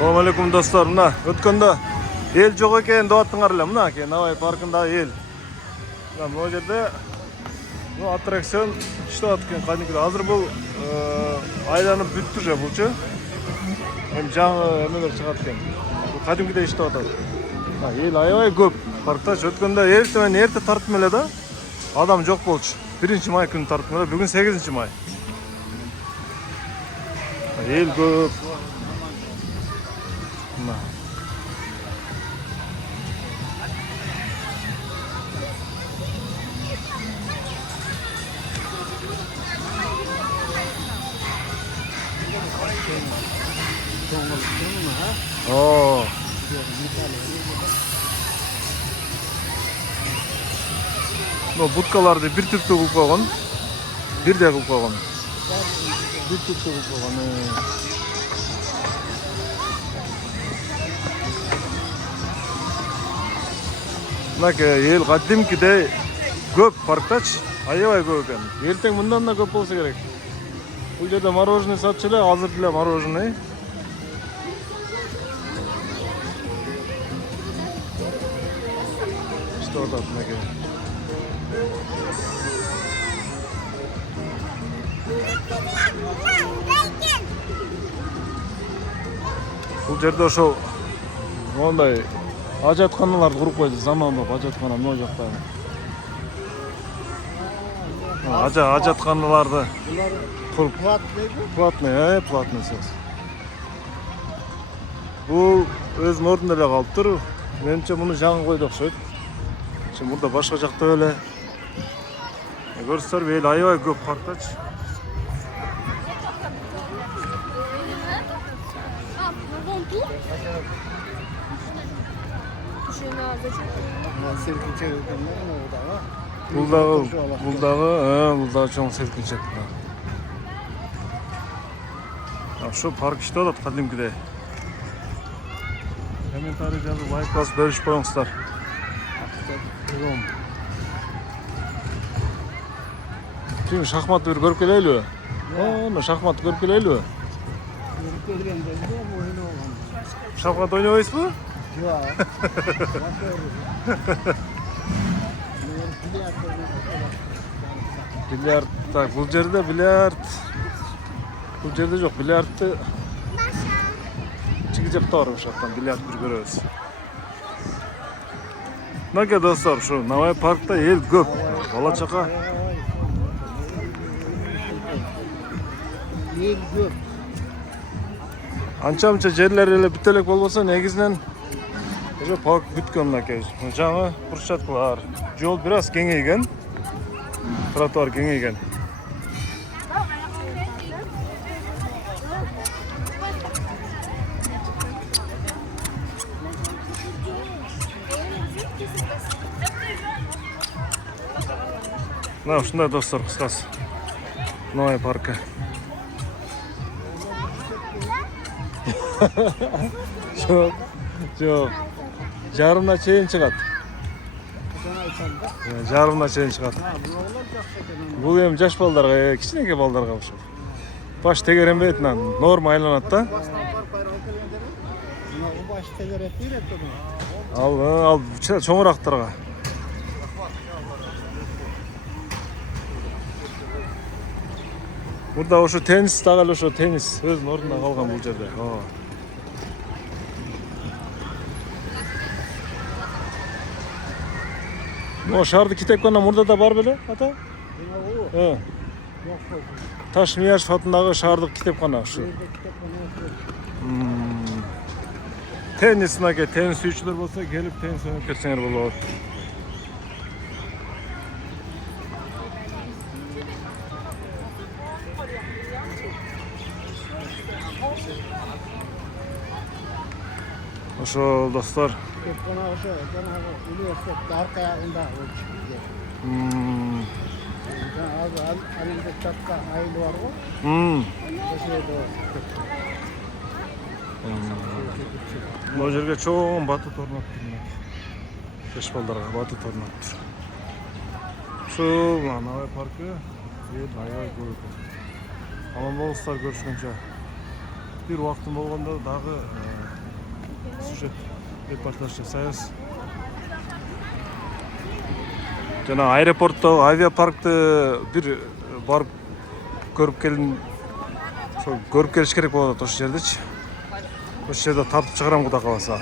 Assalamu alaikum dostlar. Mına ötkende el жоқ екен деп аттыңарlar. Мына Набай паркында ел. Мына жерде аттракцион иштеп аткан кадимгидей. Азыр бул айланып бүттү же булчу. Эми жаңы эмелер чыгат экен. Кадимгидей иштеп атат. Ел аябай көп. Паркта өткөндө эрте тартып эле да. Адам жоқ болчу. 1-май күнү тартып эле. Бүгүн 8-май. Ел көп. О. Но будкаларды бир түптүү кылып койгон. Бирдей кылып койгон. Бир түптүү кылып койгон. Мына ел кадимкидей көп парктачы, аябай көп экен. Эртең мындан да көп болсо керек. Бул жерде мороженое сатчу эле, азыр деле мороженое. Что тут мынакей? Бул жерде ошо мондай ажатканаларды куруп койду, заманбап ажаткана мына жакта. Ажатканаларды куруп платный, платный сөз. Бул өз ордунда эле калып тур. Менимче муну жаңы койду окшойт. Мурда башка жакта эле. Көрсөтөр эл аябай көп парктачы. Бул дагы чоң селкинчек. Ошо парк иштеп атат кадимкидей. Комментарий жазып, лайк басып бөлүшүп коюңуздар. Şimdi şahmatı bir görüp geleylü. Onu şahmatı görüp geleylü. Şahmat oynamayız mı? Yok. Bilyard, tak, bu yerde bilyard. Bu yerde yok, bilyardı çıkacak doğru şahtan, bilyard bir görüyoruz. Naka dostlar, şu Nabay Park'ta el köp. Bala çaka. El köp. Ança жерler ele bitelek olmasa negizden ошо парк бүткөн мынакей. Жаңы брусчаткалар. Жол biraz кеңейген. Тротуар кеңейген. Мына ушундай достор, кыскасы. Набай паркы. Жоқ. Жарымына чейин чыгат. Жарымына чейин чыгат. Бул эми жаш балдарга, кичинекей балдарга ошо. Баш тегеренбейт, норма айланат да. Баш тегерет дейт. Ал чоңурактарга. Burada ошо теннис дагы ошо теннис өзүнүн ордунда калган бул жерде. О, шаарды китепкана мурда да бар беле, ата? Таш Мияшев атындагы шаардык китепкана ушу. Теннис мынакей, теннис сүйүүчүлөр болсо, келип теннис ойноп кетсеңер болот. Ошо достор. Кепкана ошо, жанагы университеттин арка ягында болчу. Азыр Алимбекчатка айылы бар го. Бул жерге чоң батут орноп тур. Жаш балдарга батут орноп тур. Ушул Набай паркы аябай көп. Аман болуңуздар, көрүшкөнчө. Бир убактым болгондо дагы сюжет репортаж жасайбыз. Жана аэропорттогу авиапаркты бир барып көрүп келдим. Ошо көрүп келиш керек болот ошол жердечи. Ошол жерде тартып чыгарам Кудай кааласа.